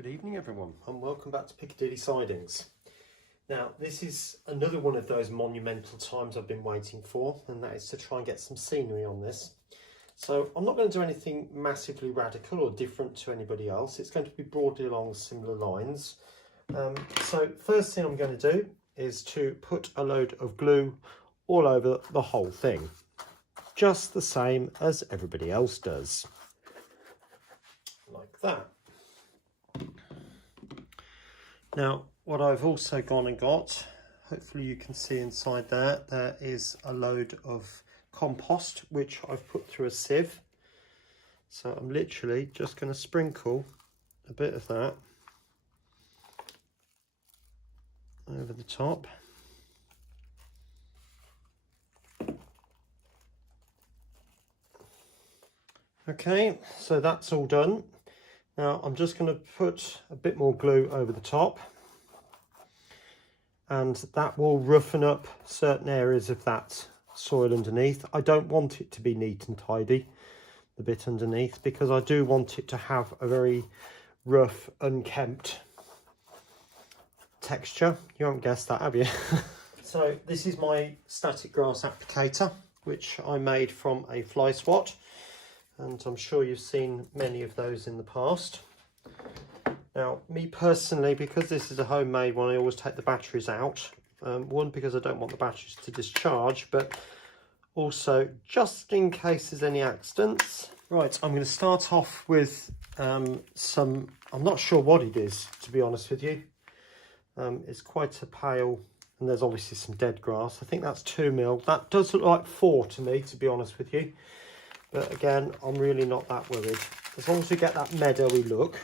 Good evening everyone and welcome back to Piccadilly Sidings. Now this is another one of those monumental times I've been waiting for, and that is to try and get some scenery on this. So I'm not going to do anything massively radical or different to anybody else. It's going to be broadly along similar lines. So first thing I'm going to do is to put a load of glue all over the whole thing, just the same as everybody else does, like that. Now what I've also gone and got, hopefully you can see inside there is a load of compost which I've put through a sieve. So I'm literally just going to sprinkle a bit of that over the top. Okay, so that's all done. Now I'm just going to put a bit more glue over the top, and that will roughen up certain areas of that soil underneath. I don't want it to be neat and tidy, the bit underneath, because I do want it to have a very rough, unkempt texture. You haven't guessed that, have you? So this is my static grass applicator, which I made from a fly swat. And I'm sure you've seen many of those in the past. Now, me personally, because this is a homemade one, I always take the batteries out. One, because I don't want the batteries to discharge, but also just in case there's any accidents. Right, I'm going to start off with I'm not sure what it is, to be honest with you. It's quite a pale, and there's obviously some dead grass. I think that's 2 mil. That does look like 4 to me, to be honest with you. But again, I'm really not that worried. As long as we get that meadowy look.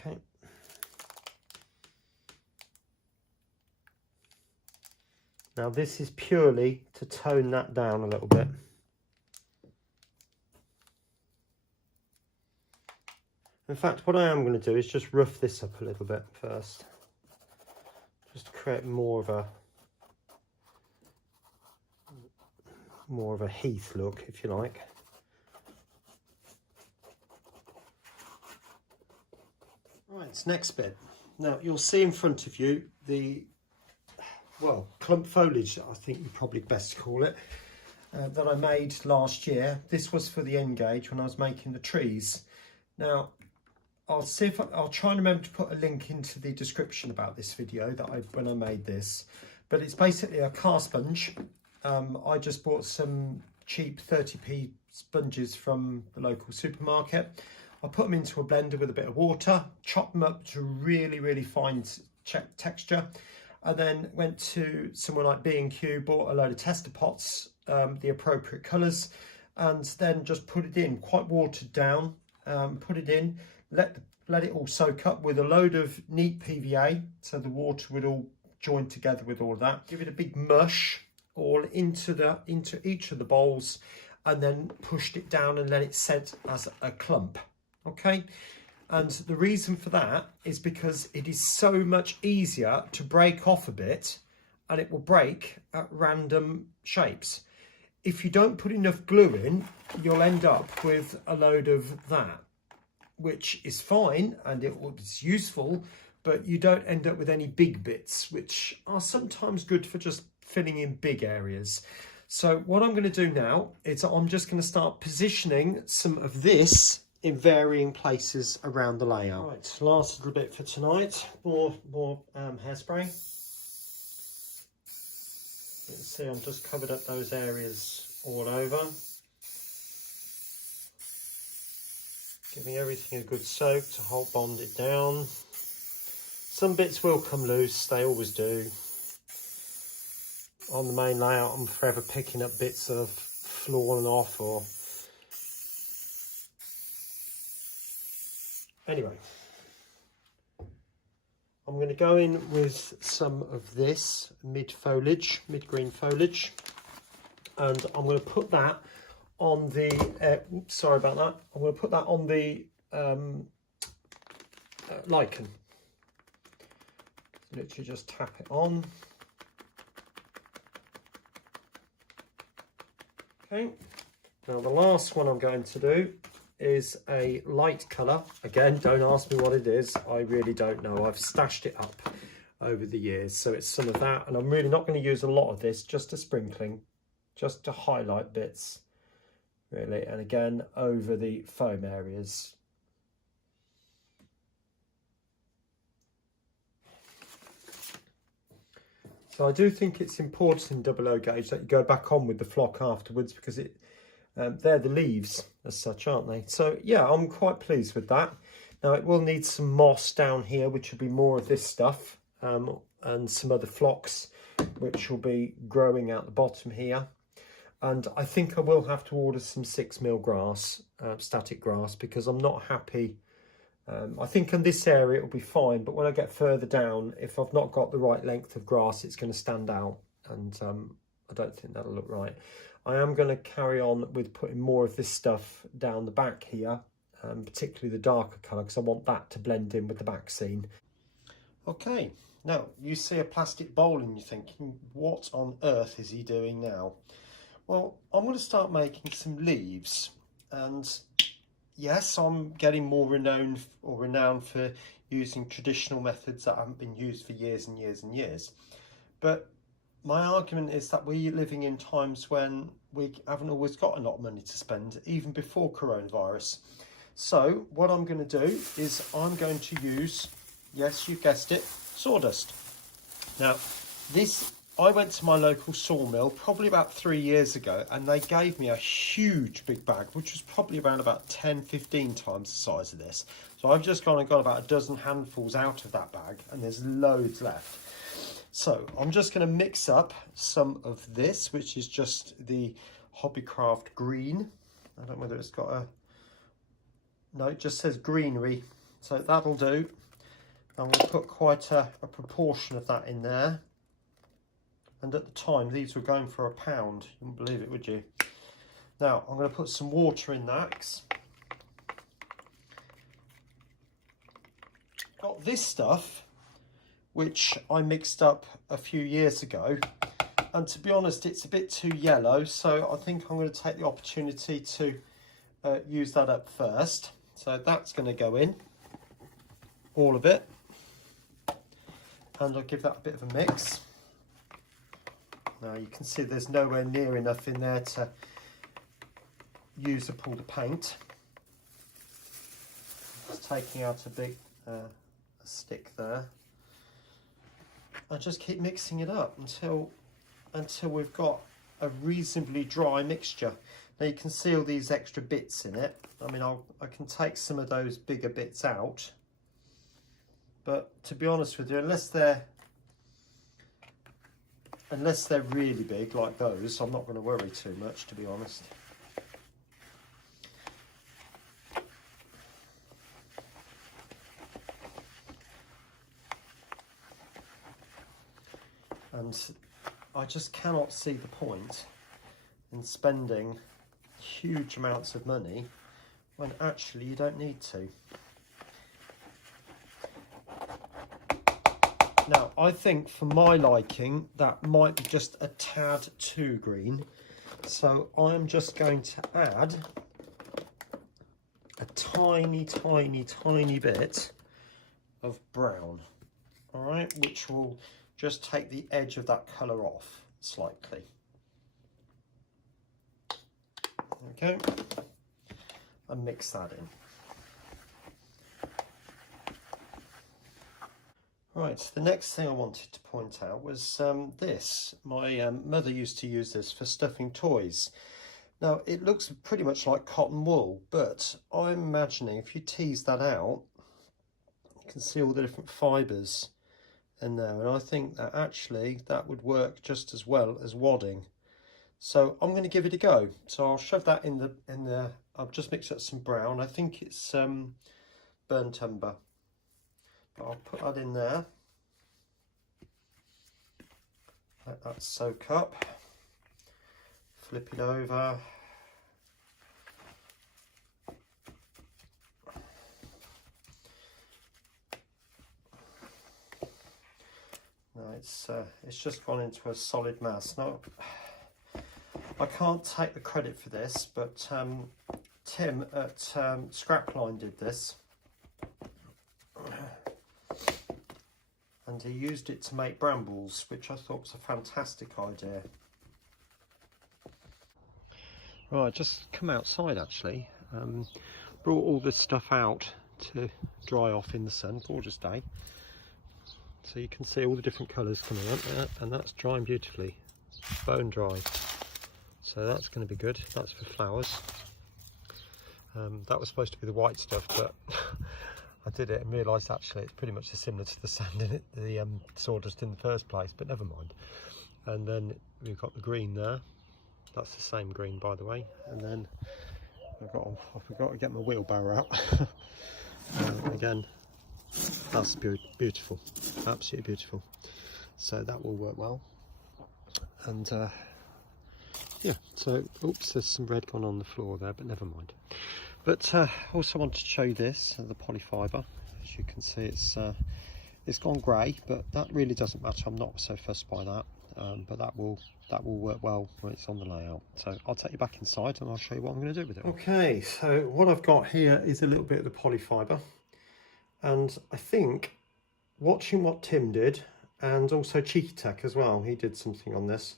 Okay. Now this is purely to tone that down a little bit. In fact, what I am going to do is just rough this up a little bit first, just to create more of a heath look, if you like. Right, next bit. Now you'll see in front of you the, well, clump foliage, I think you probably best call it, that I made last year. This was for the end gauge when I was making the trees. Now, I'll try and remember to put a link into the description about this video when I made this. But it's basically a car sponge. I just bought some cheap 30p sponges from the local supermarket. I put them into a blender with a bit of water, chopped them up to really, really fine texture, and then went to somewhere like B&Q, bought a load of tester pots, the appropriate colours, and then just put it in, quite watered down, put it in. Let it all soak up with a load of neat PVA, so the water would all join together with all of that. Give it a big mush all into each of the bowls, and then pushed it down and let it set as a clump. Okay, and the reason for that is because it is so much easier to break off a bit, and it will break at random shapes. If you don't put enough glue in, you'll end up with a load of that, which is fine and it's useful, but you don't end up with any big bits, which are sometimes good for just filling in big areas. So what I'm going to do now is I'm just going to start positioning some of this in varying places around the layout. Right, last little bit for tonight, more hairspray. You can see I've just covered up those areas all over, giving everything a good soak to hold bond it down. Some bits will come loose, they always do. On the main layout, I'm forever picking up bits that have fallen off or... Anyway, I'm going to go in with some of this mid-green foliage, and I'm going to put that on the, sorry about that, I'm going to put that on the lichen. Literally just tap it on. Okay, now the last one I'm going to do is a light colour. Again, don't ask me what it is, I really don't know. I've stashed it up over the years, so it's some of that, and I'm really not going to use a lot of this, just a sprinkling, just to highlight bits really, and again over the foam areas. So I do think it's important in double O gauge that you go back on with the flock afterwards, because they're the leaves as such, aren't they? So yeah, I'm quite pleased with that. Now it will need some moss down here, which will be more of this stuff, and some other flocks which will be growing out the bottom here. And I think I will have to order some 6mm grass, static grass, because I'm not happy. I think in this area it'll be fine, but when I get further down, if I've not got the right length of grass, it's going to stand out, and I don't think that'll look right. I am going to carry on with putting more of this stuff down the back here, particularly the darker colour, because I want that to blend in with the back scene. Okay, now you see a plastic bowl and you're thinking, what on earth is he doing now? Well, I'm going to start making some leaves, and yes, I'm getting more renowned for using traditional methods that haven't been used for years and years and years. But my argument is that we're living in times when we haven't always got a lot of money to spend, even before coronavirus. So what I'm going to do is I'm going to use, yes, you guessed it, sawdust. Now, I went to my local sawmill probably about 3 years ago, and they gave me a huge big bag, which was probably around about 10-15 times the size of this. So I've just gone and got about a dozen handfuls out of that bag, and there's loads left. So I'm just going to mix up some of this, which is just the Hobbycraft green. I don't know whether it's got a... No, it just says greenery. So that'll do. I'm going to put quite a proportion of that in there. And at the time, these were going for £1. You wouldn't believe it, would you? Now, I'm going to put some water in that. Got this stuff, which I mixed up a few years ago. And to be honest, it's a bit too yellow. So I think I'm going to take the opportunity to use that up first. So that's going to go in, all of it. And I'll give that a bit of a mix. Now you can see there's nowhere near enough in there to use up all the paint. Just taking out a big a stick there. I just keep mixing it up until we've got a reasonably dry mixture. Now you can see all these extra bits in it. I mean, I can take some of those bigger bits out, but to be honest with you, unless they're really big like those, I'm not going to worry too much, to be honest. And I just cannot see the point in spending huge amounts of money when actually you don't need to. Now, I think for my liking, that might be just a tad too green. So I'm just going to add a tiny, tiny, tiny bit of brown, all right, which will just take the edge of that colour off slightly. Okay, and mix that in. Right, the next thing I wanted to point out was this. My mother used to use this for stuffing toys. Now, it looks pretty much like cotton wool, but I'm imagining if you tease that out, you can see all the different fibres in there, and I think that actually that would work just as well as wadding. So I'm going to give it a go. So I'll shove that in the. I've just mixed up some brown. I think it's burnt umber. But I'll put that in there. Let that soak up. Flip it over. it's just gone into a solid mass. Now, I can't take the credit for this, but Tim at Scrapline did this, and he used it to make brambles, which I thought was a fantastic idea. Right, just come outside actually. Brought all this stuff out to dry off in the sun. Gorgeous day. So you can see all the different colours coming out there, and that's drying beautifully, bone dry. So that's going to be good. That's for flowers. That was supposed to be the white stuff, but I did it and realised actually it's pretty much similar to the sand in it, the sawdust in the first place, but never mind. And then we've got the green there. That's the same green, by the way. And then I forgot to get my wheelbarrow out. Again, that's beautiful, absolutely beautiful. So that will work well. And yeah, so oops, there's some red gone on the floor there, but never mind. But also wanted to show you this, the polyfibre. As you can see, it's gone grey, but that really doesn't matter. I'm not so fussed by that. But that will work well when it's on the layout. So I'll take you back inside and I'll show you what I'm going to do with it. Okay, so what I've got here is a little bit of the polyfibre, and I think watching what Tim did, and also Cheekytec as well, he did something on this.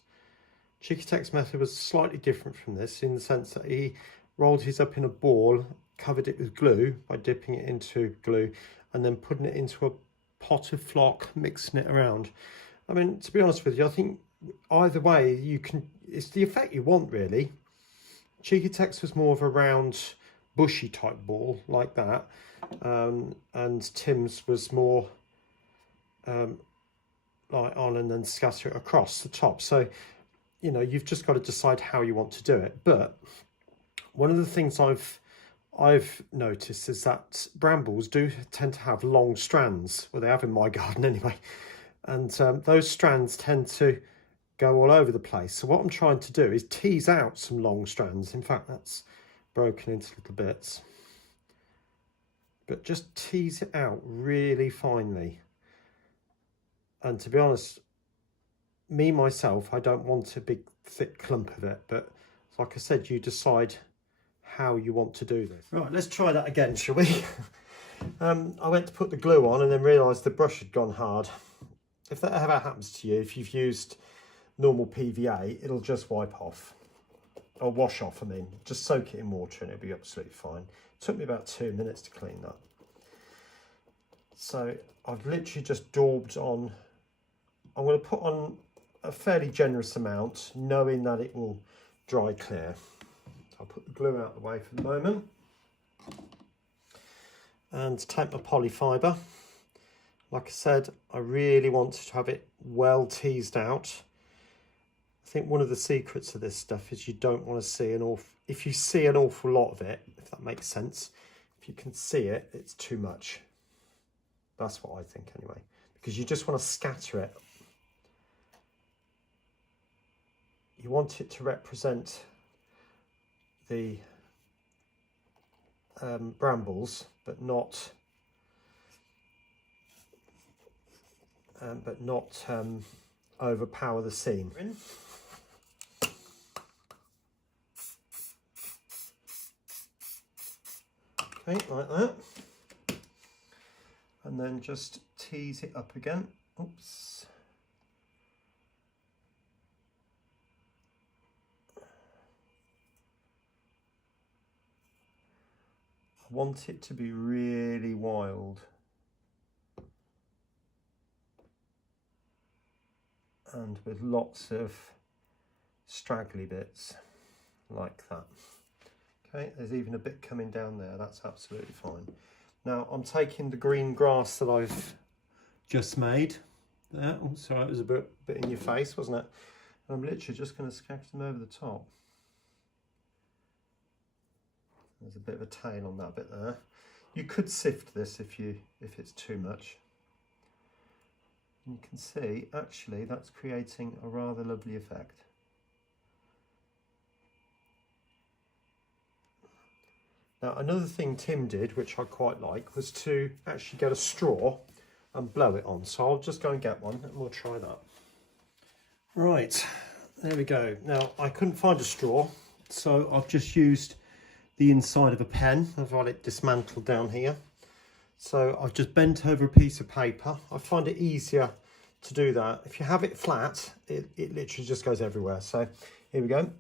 Cheekytec's method was slightly different from this in the sense that he rolled his up in a ball, covered it with glue by dipping it into glue, and then putting it into a pot of flock, mixing it around. I mean, to be honest with you, I think either way, it's the effect you want, really. Cheekytec's was more of a round, bushy type ball, like that. And Tim's was more like on and then scatter it across the top. So, you know, you've just got to decide how you want to do it. But one of the things I've noticed is that brambles do tend to have long strands. Well, they have in my garden anyway. And those strands tend to go all over the place. So what I'm trying to do is tease out some long strands. In fact, that's broken into little bits. But just tease it out really finely. And to be honest, myself, I don't want a big thick clump of it. But like I said, you decide how you want to do this. Right, let's try that again, shall we? I went to put the glue on and then realised the brush had gone hard. If that ever happens to you, if you've used normal PVA, it'll just wipe off, or wash off, I mean. Just soak it in water and it'll be absolutely fine. It took me about 2 minutes to clean that. So I've literally just daubed on, I'm going to put on a fairly generous amount, knowing that it will dry clear. I'll put the glue out of the way for the moment. And take my polyfibre. Like I said, I really want to have it well teased out. I think one of the secrets of this stuff is you don't want to see if you see an awful lot of it, if that makes sense, if you can see it, it's too much. That's what I think anyway, because you just want to scatter it. You want it to represent the brambles, but not overpower the scene. Okay, like that. And then just tease it up again. Oops. I want it to be really wild. And with lots of straggly bits like that. Okay, there's even a bit coming down there, that's absolutely fine. Now I'm taking the green grass that I've just made there. Oh, sorry, it was a bit in your face, wasn't it? And I'm literally just going to scatter them over the top. There's a bit of a tail on that bit there. You could sift this if it's too much. You can see, actually, that's creating a rather lovely effect. Now, another thing Tim did, which I quite like, was to actually get a straw and blow it on. So I'll just go and get one and we'll try that. Right, there we go. Now I couldn't find a straw, so I've just used the inside of a pen. I've got it dismantled down here. So I've just bent over a piece of paper. I find it easier to do that. If you have it flat, it literally just goes everywhere. So here we go.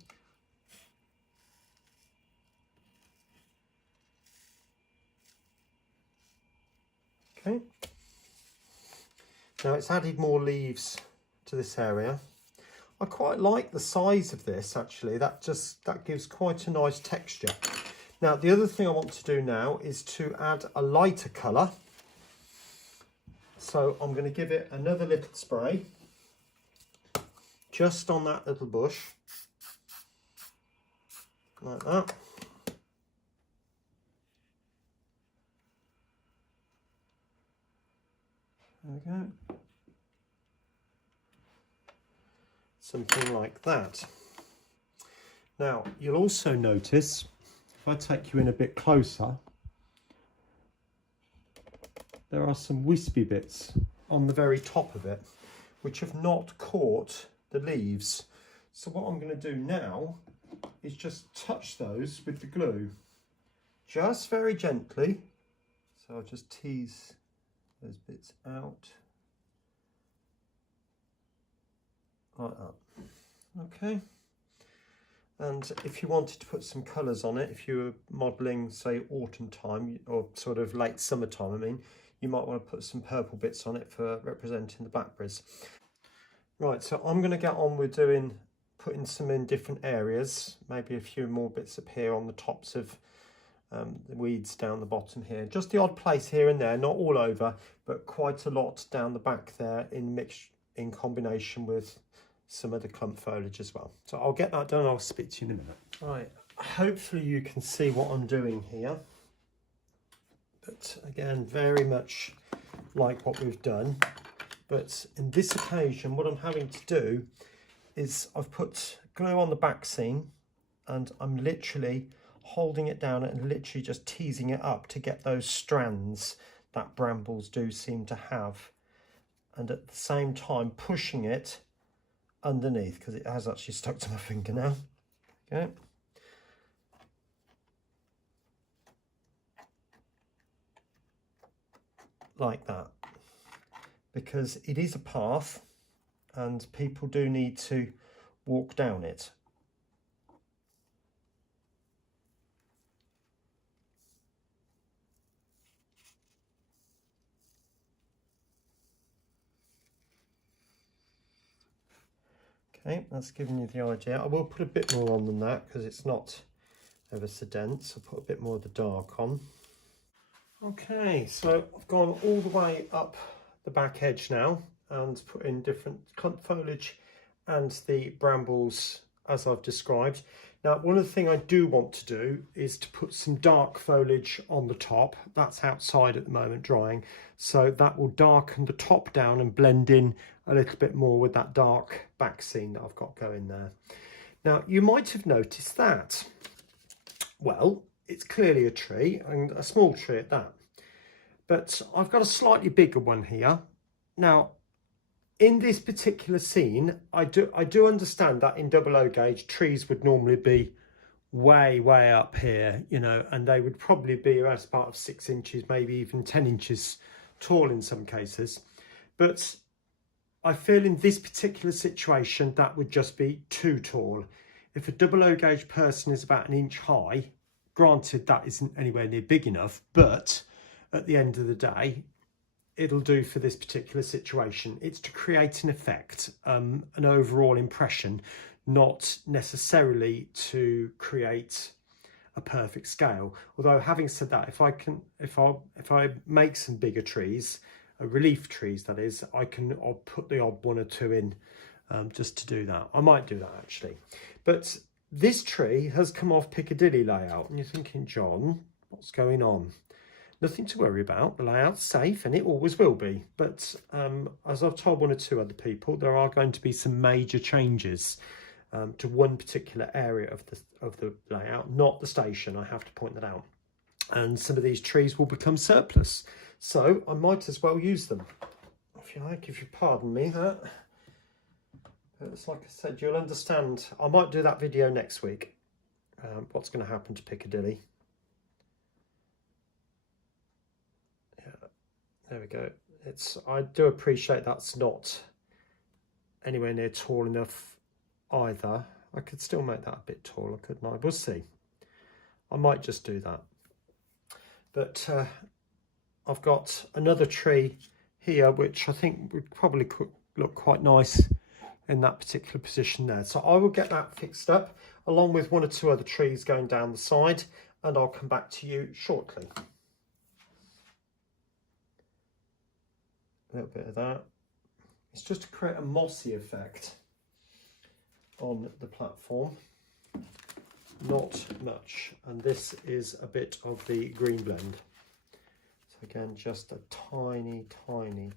Okay. Now it's added more leaves to this area. I quite like the size of this actually. That gives quite a nice texture. Now the other thing I want to do now is to add a lighter colour. So I'm going to give it another little spray just on that little bush, like that. There we go. Something like that. Now you'll also notice, if I take you in a bit closer, there are some wispy bits on the very top of it which have not caught the leaves. So what I'm going to do now is just touch those with the glue, just very gently. So I'll just tease those bits out like that. Okay. And if you wanted to put some colours on it, if you were modelling, say, autumn time or sort of late summertime, I mean, you might want to put some purple bits on it for representing the blackberries. Right, so I'm going to get on with putting some in different areas, maybe a few more bits up here on the tops of the weeds down the bottom here. Just the odd place here and there, not all over, but quite a lot down the back there in combination with some of the clump foliage as well. So I'll get that done and I'll speak to you in a minute. Right, hopefully you can see what I'm doing here. But again, very much like what we've done. But in this occasion, what I'm having to do is I've put glue on the back seam and I'm literally holding it down and literally just teasing it up to get those strands that brambles do seem to have. And at the same time pushing it underneath, because it has actually stuck to my finger now. Okay. Like that, because it is a path and people do need to walk down it. Okay, that's giving you the idea. I will put a bit more on than that because it's not ever so dense. I'll put a bit more of the dark on. Okay, so I've gone all the way up the back edge now and put in different clump foliage and the brambles as I've described. Now, one of the things I do want to do is to put some dark foliage on the top. That's outside at the moment drying, so that will darken the top down and blend in a little bit more with that dark back scene that I've got going there. Now, you might have noticed that, well, it's clearly a tree, and a small tree at that. But I've got a slightly bigger one here. Now, in this particular scene, I do understand that in double O gauge, trees would normally be way up here, you know, and they would probably be around about of 6 inches, maybe even 10 inches tall in some cases. But I feel in this particular situation, that would just be too tall. If a double O gauge person is about 1 inch high, granted that isn't anywhere near big enough, but at the end of the day, it'll do for this particular situation. It's to create an effect, an overall impression, not necessarily to create a perfect scale. Although having said that, if I make some bigger trees, relief trees that is, I'll put the odd 1 or 2 in just to do that. I might do that actually. But this tree has come off Piccadilly layout, and you're thinking, John, what's going on? Nothing to worry about. The layout's safe, and it always will be. But as I've told 1 or 2 other people, there are going to be some major changes to one particular area of the layout, not the station. I have to point that out. And some of these trees will become surplus. So I might as well use them, if you like, if you pardon me that. But it's like I said, you'll understand. I might do that video next week. What's going to happen to Piccadilly. Yeah, there we go. I do appreciate that's not anywhere near tall enough either. I could still make that a bit taller, couldn't I? We'll see. I might just do that. But I've got another tree here, which I think would probably look quite nice in that particular position there. So I will get that fixed up, along with 1 or 2 other trees going down the side, and I'll come back to you shortly. A little bit of that. It's just to create a mossy effect on the platform. Not much. And this is a bit of the green blend. So again, just a tiny, tiny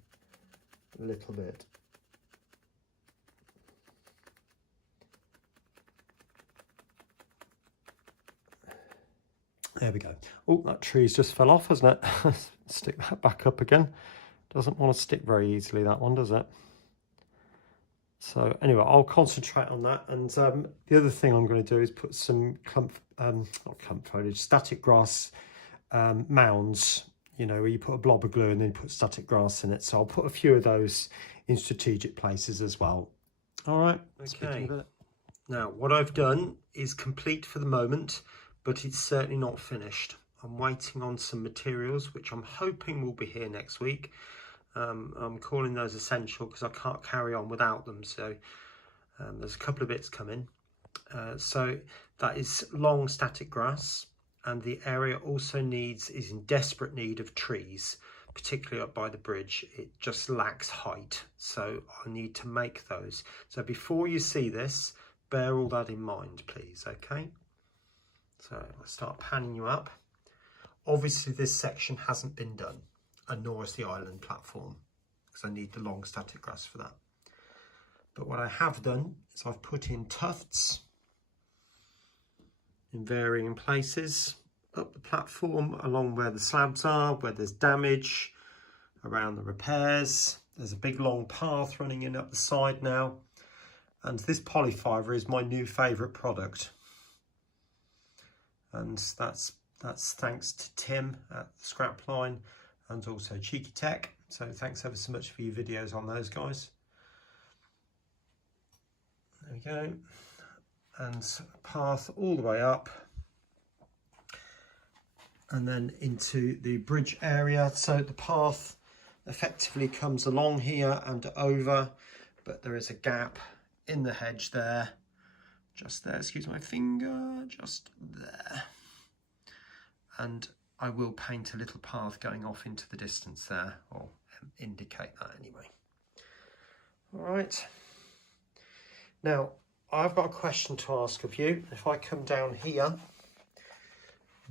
little bit. There we go. Oh, that tree's just fell off, hasn't it? Stick that back up again. Doesn't want to stick very easily, that one, does it? So anyway, I'll concentrate on that. And the other thing I'm going to do is put some not clump foliage, static grass mounds, you know, where you put a blob of glue and then put static grass in it. So I'll put a few of those in strategic places as well. All right. Okay. Now, what I've done is complete for the moment, but it's certainly not finished. I'm waiting on some materials, which I'm hoping will be here next week. I'm calling those essential because I can't carry on without them. So there's a couple of bits coming. So that is long static grass, and the area also is in desperate need of trees, particularly up by the bridge. It just lacks height. So I need to make those. So before you see this, bear all that in mind, please. Okay. So I'll start panning you up. Obviously this section hasn't been done, and nor is the island platform, because I need the long static grass for that. But what I have done is I've put in tufts in varying places up the platform, along where the slabs are, where there's damage, around the repairs. There's a big long path running in up the side now. And this polyfibre is my new favourite product. And that's thanks to Tim at Scrapline and also Cheekytec. So thanks ever so much for your videos on those guys. There we go. And path all the way up. And then into the bridge area. So the path effectively comes along here and over, but there is a gap in the hedge there. Just there, excuse my finger, just there. And I will paint a little path going off into the distance there, or indicate that anyway. All right. Now, I've got a question to ask of you. If I come down here,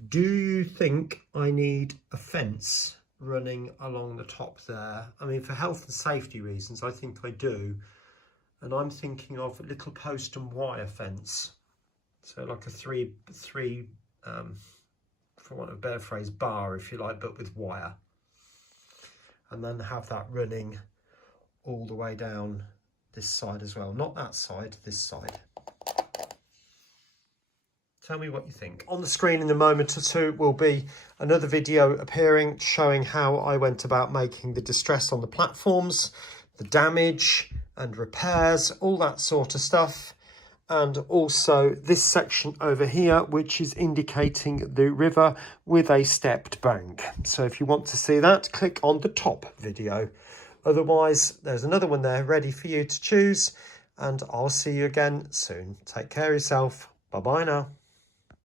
do you think I need a fence running along the top there? I mean, for health and safety reasons, I think I do. And I'm thinking of a little post and wire fence. So like a three for want of a better phrase, bar, if you like, but with wire. And then have that running all the way down this side as well. Not that side, this side. Tell me what you think. On the screen in a moment or two will be another video appearing showing how I went about making the distress on the platforms, the damage and repairs, all that sort of stuff. And also this section over here, which is indicating the river with a stepped bank. So if you want to see that, click on the top video. Otherwise, there's another one there ready for you to choose. And I'll see you again soon. Take care of yourself. Bye-bye now.